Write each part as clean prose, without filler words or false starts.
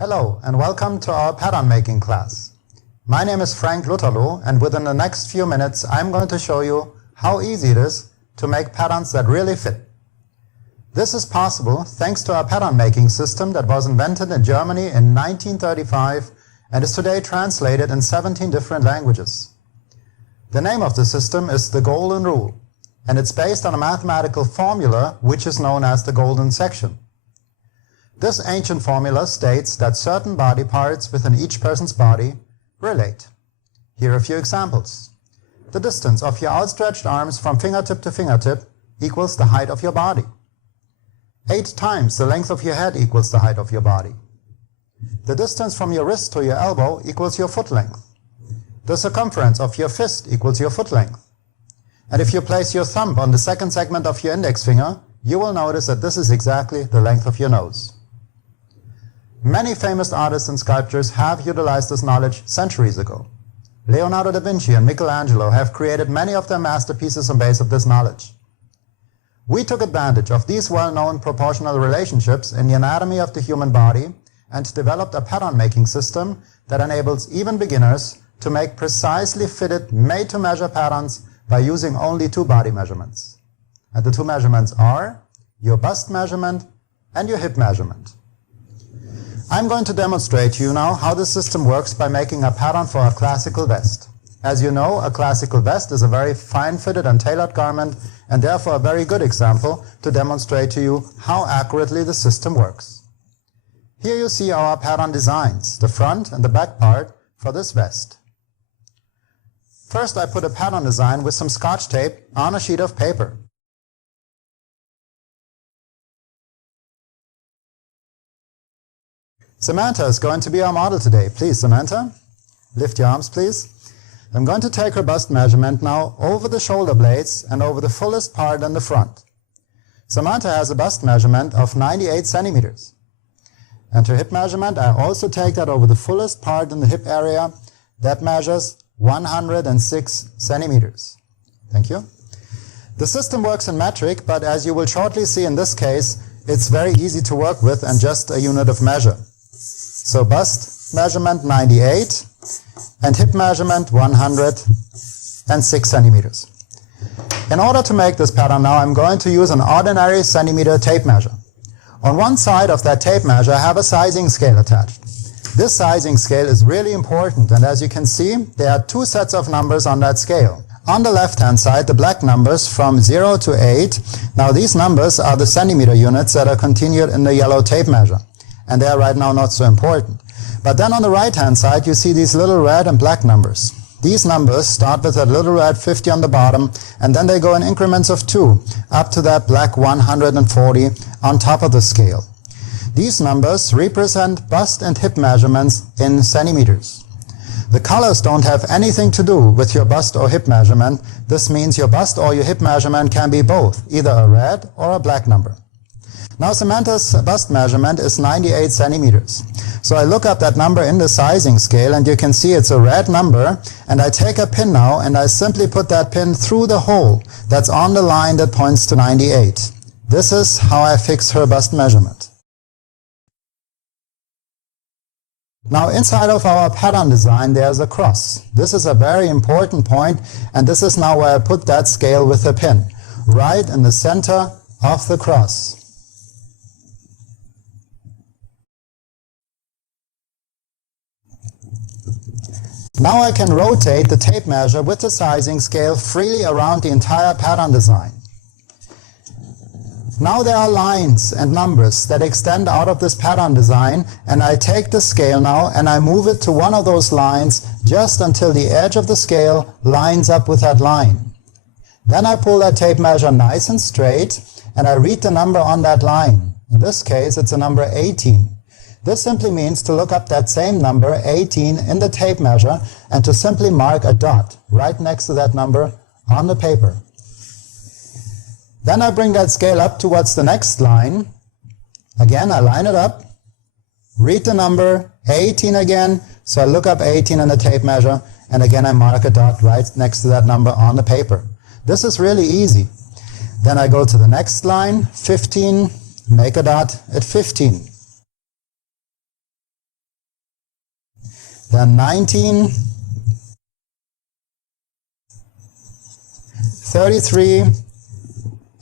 Hello and welcome to our pattern making class. My name is Frank Lutterloh, and within the next few minutes I'm going to show you how easy it is to make patterns that really fit. This is possible thanks to our pattern making system that was invented in Germany in 1935 and is today translated in 17 different languages. The name of the system is the Golden Rule, and it's based on a mathematical formula which is known as the golden section. This ancient formula states that certain body parts within each person's body relate. Here are a few examples. The distance of your outstretched arms from fingertip to fingertip equals the height of your body. 8 times the length of your head equals the height of your body. The distance from your wrist to your elbow equals your foot length. The circumference of your fist equals your foot length. And if you place your thumb on the second segment of your index finger, you will notice that this is exactly the length of your nose. Many famous artists and sculptors have utilized this knowledge centuries ago. Leonardo Da Vinci and Michelangelo have created many of their masterpieces on base of this knowledge. We took advantage of these well-known proportional relationships in the anatomy of the human body and developed a pattern-making system that enables even beginners to make precisely fitted, made-to-measure patterns by using only 2 body measurements. And the 2 measurements are your bust measurement and your hip measurement. I'm going to demonstrate to you now how this system works by making a pattern for a classical vest. As you know, a classical vest is a very fine-fitted and tailored garment, and therefore a very good example to demonstrate to you how accurately the system works. Here you see our pattern designs, the front and the back part for this vest. First, I put a pattern design with some Scotch tape on a sheet of paper. Samantha is going to be our model today. Please, Samantha, lift your arms, please. I'm going to take her bust measurement now over the shoulder blades and over the fullest part in the front. Samantha has a bust measurement of 98 centimeters. And her hip measurement, I also take that over the fullest part in the hip area. That measures 106 centimeters. Thank you. The system works in metric, but as you will shortly see in this case, it's very easy to work with and just a unit of measure. So bust measurement 98 and hip measurement 106 centimeters. In order to make this pattern now, I'm going to use an ordinary centimeter tape measure. On one side of that tape measure, I have a sizing scale attached. This sizing scale is really important, and as you can see, there are 2 sets of numbers on that scale. On the left-hand side, the black numbers from 0 to 8. Now these numbers are the centimeter units that are continued in the yellow tape measure, and they are right now not so important. But then on the right-hand side, you see these little red and black numbers. These numbers start with that little red 50 on the bottom, and then they go in increments of 2, up to that black 140 on top of the scale. These numbers represent bust and hip measurements in centimeters. The colors don't have anything to do with your bust or hip measurement. This means your bust or your hip measurement can be both, either a red or a black number. Now Samantha's bust measurement is 98 centimeters. So I look up that number in the sizing scale, and you can see it's a red number, and I take a pin now and I simply put that pin through the hole that's on the line that points to 98. This is how I fix her bust measurement. Now inside of our pattern design there's a cross. This is a very important point, and this is now where I put that scale with the pin, right in the center of the cross. Now I can rotate the tape measure with the sizing scale freely around the entire pattern design. Now there are lines and numbers that extend out of this pattern design, and I take the scale now and I move it to one of those lines just until the edge of the scale lines up with that line. Then I pull that tape measure nice and straight and I read the number on that line. In this case it's a number 18. This simply means to look up that same number 18 in the tape measure and to simply mark a dot right next to that number on the paper. Then I bring that scale up towards the next line. Again, I line it up, read the number 18 again, so I look up 18 in the tape measure, and again I mark a dot right next to that number on the paper. This is really easy. Then I go to the next line, 15, make a dot at 15. then 19, 33,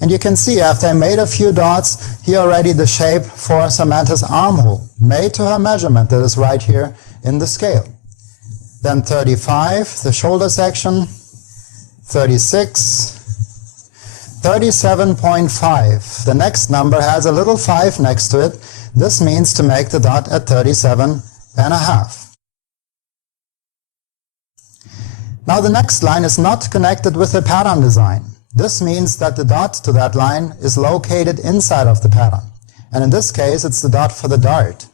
and you can see after I made a few dots, here already the shape for Samantha's armhole, made to her measurement that is right here in the scale. Then 35, the shoulder section, 36, 37.5. The next number has a little 5 next to it. This means to make the dot at 37.5. Now the next line is not connected with the pattern design. This means that the dot to that line is located inside of the pattern. And in this case, it's the dot for the dart.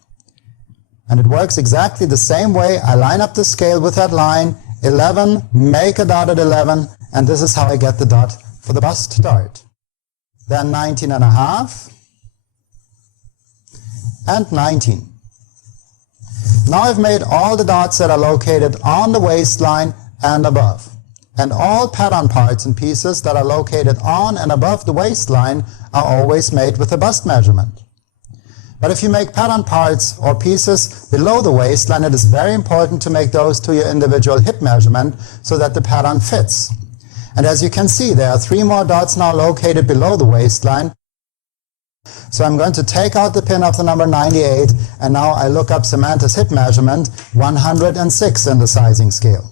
And it works exactly the same way. I line up the scale with that line, 11, make a dot at 11, and this is how I get the dot for the bust dart. Then 19.5 and 19. Now I've made all the dots that are located on the waistline and above. And all pattern parts and pieces that are located on and above the waistline are always made with a bust measurement. But if you make pattern parts or pieces below the waistline, it is very important to make those to your individual hip measurement so that the pattern fits. And as you can see, there are 3 more dots now located below the waistline. So I'm going to take out the pin of the number 98, and now I look up Samantha's hip measurement, 106 in the sizing scale.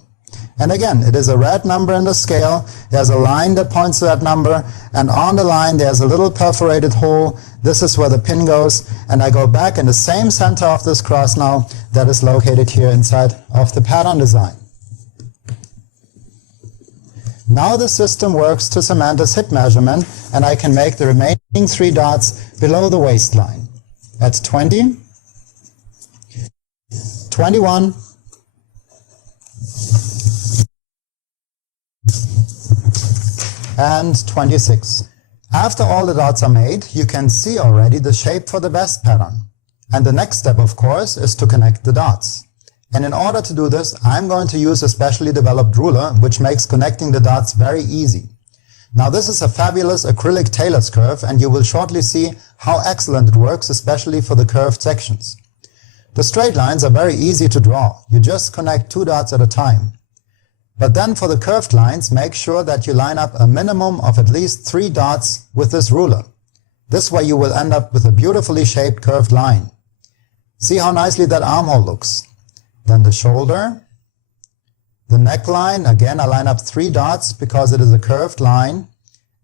And again, it is a red number in the scale. There's a line that points to that number, and on the line there's a little perforated hole. This is where the pin goes, and I go back in the same center of this cross now that is located here inside of the pattern design. Now the system works to Samantha's hip measurement, and I can make the remaining 3 dots below the waistline. That's 20, 21, and 26. After all the dots are made, you can see already the shape for the vest pattern. And the next step, of course, is to connect the dots. And in order to do this, I'm going to use a specially developed ruler, which makes connecting the dots very easy. Now this is a fabulous acrylic tailor's curve, and you will shortly see how excellent it works, especially for the curved sections. The straight lines are very easy to draw. You just connect 2 dots at a time. But then for the curved lines, make sure that you line up a minimum of at least 3 dots with this ruler. This way you will end up with a beautifully shaped curved line. See how nicely that armhole looks. Then the shoulder, the neckline, again I line up 3 dots because it is a curved line,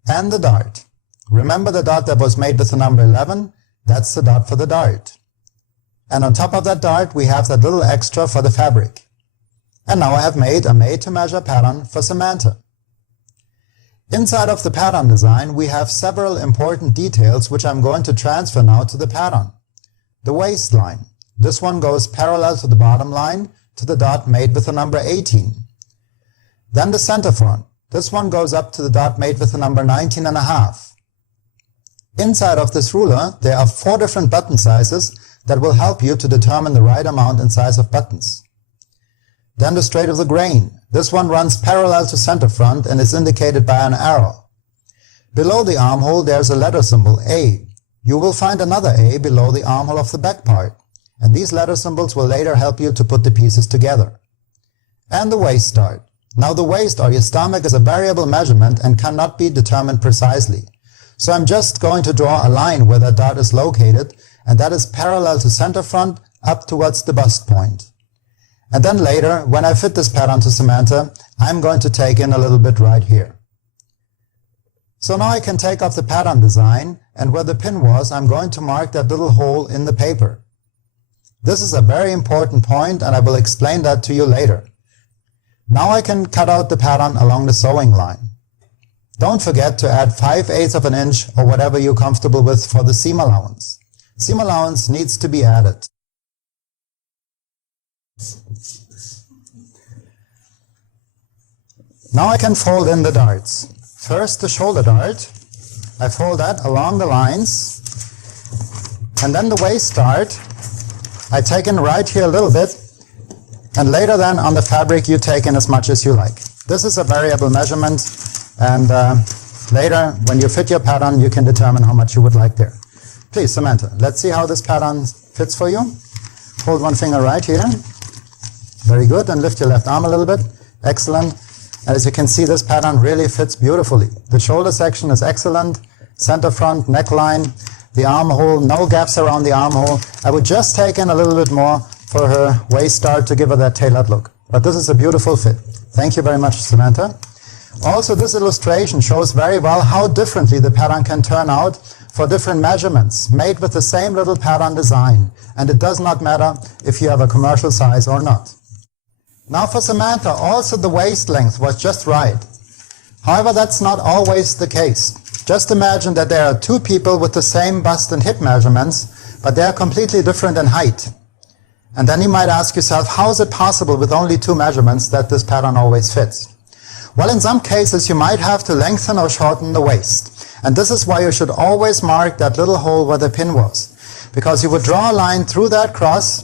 and the dart. Remember the dot that was made with the number 11? That's the dot for the dart. And on top of that dart we have that little extra for the fabric. And now I have made a made-to-measure pattern for Samantha. Inside of the pattern design we have several important details which I'm going to transfer now to the pattern. The waistline. This one goes parallel to the bottom line to the dot made with the number 18. Then the center front. This one goes up to the dot made with the number 19.5. Inside of this ruler there are 4 different button sizes that will help you to determine the right amount and size of buttons. Then the straight of the grain. This one runs parallel to center front and is indicated by an arrow. Below the armhole there's a letter symbol A. You will find another A below the armhole of the back part, and these letter symbols will later help you to put the pieces together. And the waist dart. Now the waist or your stomach is a variable measurement and cannot be determined precisely. So I'm just going to draw a line where that dart is located, and that is parallel to center front up towards the bust point. And then later, when I fit this pattern to Samantha, I'm going to take in a little bit right here. So now I can take off the pattern design, and where the pin was, I'm going to mark that little hole in the paper. This is a very important point, and I will explain that to you later. Now I can cut out the pattern along the sewing line. Don't forget to add 5/8 of an inch or whatever you're comfortable with for the seam allowance. Seam allowance needs to be added. Now I can fold in the darts. First the shoulder dart. I fold that along the lines, and then the waist dart I take in right here a little bit, and later then on the fabric you take in as much as you like. This is a variable measurement, and later when you fit your pattern you can determine how much you would like there. Please, Samantha, let's see how this pattern fits for you. Hold one finger right here. Very good. And lift your left arm a little bit. Excellent. And as you can see, this pattern really fits beautifully. The shoulder section is excellent. Center front, neckline, the armhole, no gaps around the armhole. I would just take in a little bit more for her waist start to give her that tailored look. But this is a beautiful fit. Thank you very much, Samantha. Also, this illustration shows very well how differently the pattern can turn out for different measurements, made with the same little pattern design. And it does not matter if you have a commercial size or not. Now for Samantha, also the waist length was just right. However, that's not always the case. Just imagine that there are two people with the same bust and hip measurements, but they are completely different in height. And then you might ask yourself, how is it possible with only two measurements that this pattern always fits? Well, in some cases you might have to lengthen or shorten the waist. And this is why you should always mark that little hole where the pin was. Because you would draw a line through that cross,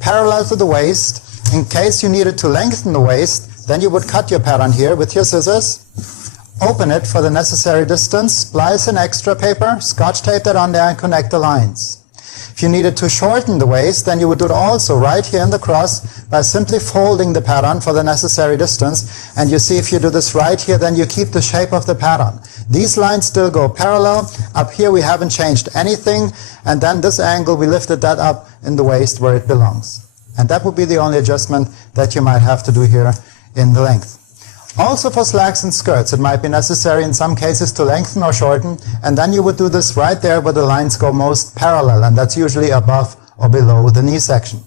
parallel to the waist. In case you needed to lengthen the waist, then you would cut your pattern here with your scissors, open it for the necessary distance, splice in extra paper, scotch tape that on there and connect the lines. If you needed to shorten the waist, then you would do it also right here in the cross by simply folding the pattern for the necessary distance. And you see, if you do this right here, then you keep the shape of the pattern. These lines still go parallel. Up here we haven't changed anything. And then this angle, we lifted that up in the waist where it belongs. And that would be the only adjustment that you might have to do here in the length. Also for slacks and skirts, it might be necessary in some cases to lengthen or shorten, and then you would do this right there where the lines go most parallel, and that's usually above or below the knee section.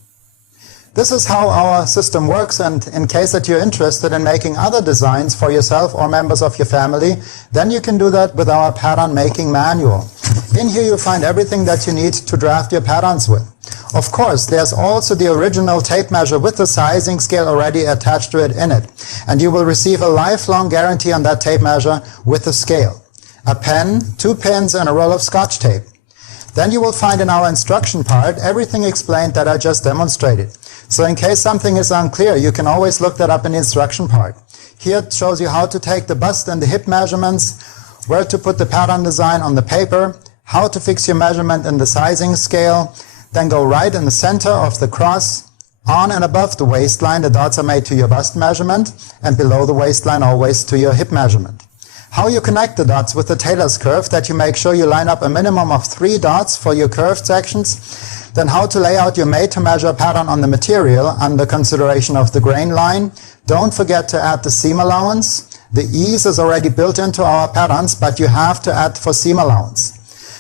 This is how our system works, and in case that you're interested in making other designs for yourself or members of your family, then you can do that with our pattern making manual. In here you'll find everything that you need to draft your patterns with. Of course, there's also the original tape measure with the sizing scale already attached to it in it. And you will receive a lifelong guarantee on that tape measure with the scale. A pen, 2 pins, and a roll of scotch tape. Then you will find in our instruction part everything explained that I just demonstrated. So in case something is unclear, you can always look that up in the instruction part. Here it shows you how to take the bust and the hip measurements, where to put the pattern design on the paper, how to fix your measurement in the sizing scale, then go right in the center of the cross, on and above the waistline, the dots are made to your bust measurement, and below the waistline always to your hip measurement. How you connect the dots with the tailor's curve, that you make sure you line up a minimum of 3 dots for your curved sections. Then how to lay out your made-to-measure pattern on the material under consideration of the grain line. Don't forget to add the seam allowance. The ease is already built into our patterns, but you have to add for seam allowance.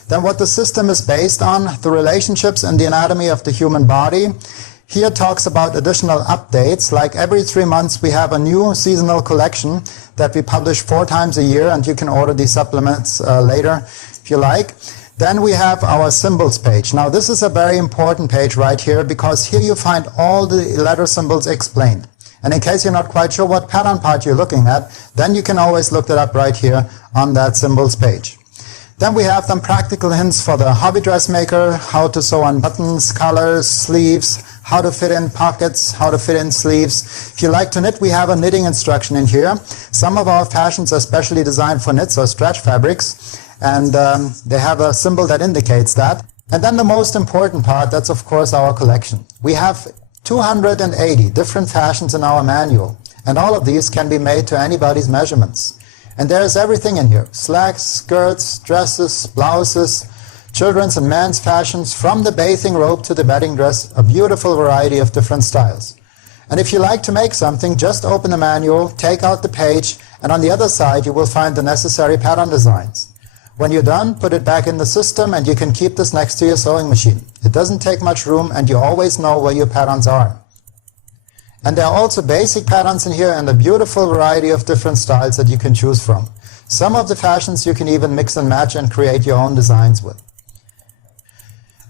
Then what the system is based on, the relationships in the anatomy of the human body. Here talks about additional updates, like every 3 months we have a new seasonal collection that we publish 4 times a year, and you can order these supplements later if you like. Then we have our symbols page. Now this is a very important page right here, because here you find all the letter symbols explained. And in case you're not quite sure what pattern part you're looking at, then you can always look that up right here on that symbols page. Then we have some practical hints for the hobby dressmaker, how to sew on buttons, collars, sleeves, how to fit in pockets, how to fit in sleeves. If you like to knit, we have a knitting instruction in here. Some of our fashions are specially designed for knits or stretch fabrics, and they have a symbol that indicates that. And then the most important part, that's of course our collection. We have 280 different fashions in our manual, and all of these can be made to anybody's measurements. And there's everything in here: slacks, skirts, dresses, blouses, children's and men's fashions, from the bathing robe to the wedding dress, a beautiful variety of different styles. And if you like to make something, just open the manual, take out the page, and on the other side you will find the necessary pattern designs. When you're done, put it back in the system, and you can keep this next to your sewing machine. It doesn't take much room, and you always know where your patterns are. And there are also basic patterns in here and a beautiful variety of different styles that you can choose from. Some of the fashions you can even mix and match and create your own designs with.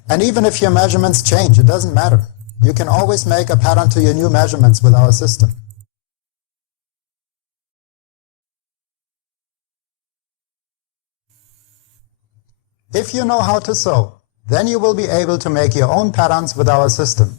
And even if your measurements change, it doesn't matter. You can always make a pattern to your new measurements with our system. If you know how to sew, then you will be able to make your own patterns with our system.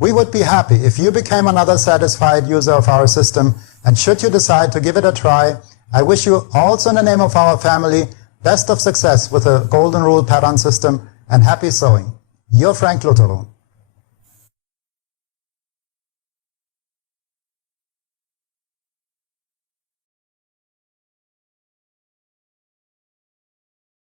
We would be happy if you became another satisfied user of our system, and should you decide to give it a try, I wish you also in the name of our family best of success with the Golden Rule pattern system, and happy sewing. Your Frank Lutterloh.